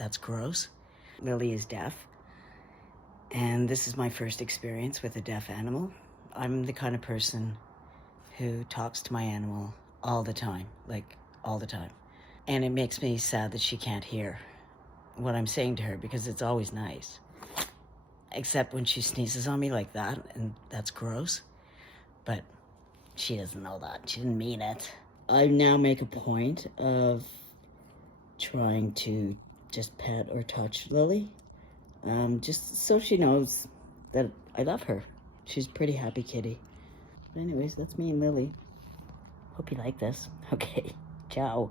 that's gross. Lily is deaf, and this is my first experience with a deaf animal. I'm the kind of person who talks to my animal all the time, like all the time. And it makes me sad that she can't hear what I'm saying to her, because it's always nice. Except when she sneezes on me like that, and that's gross. But she doesn't know that. She didn't mean it. I now make a point of trying to just pet or touch Lily, just so she knows that I love her. She's a pretty happy kitty. But anyways, that's me and Lily. Hope you like this. Okay, ciao.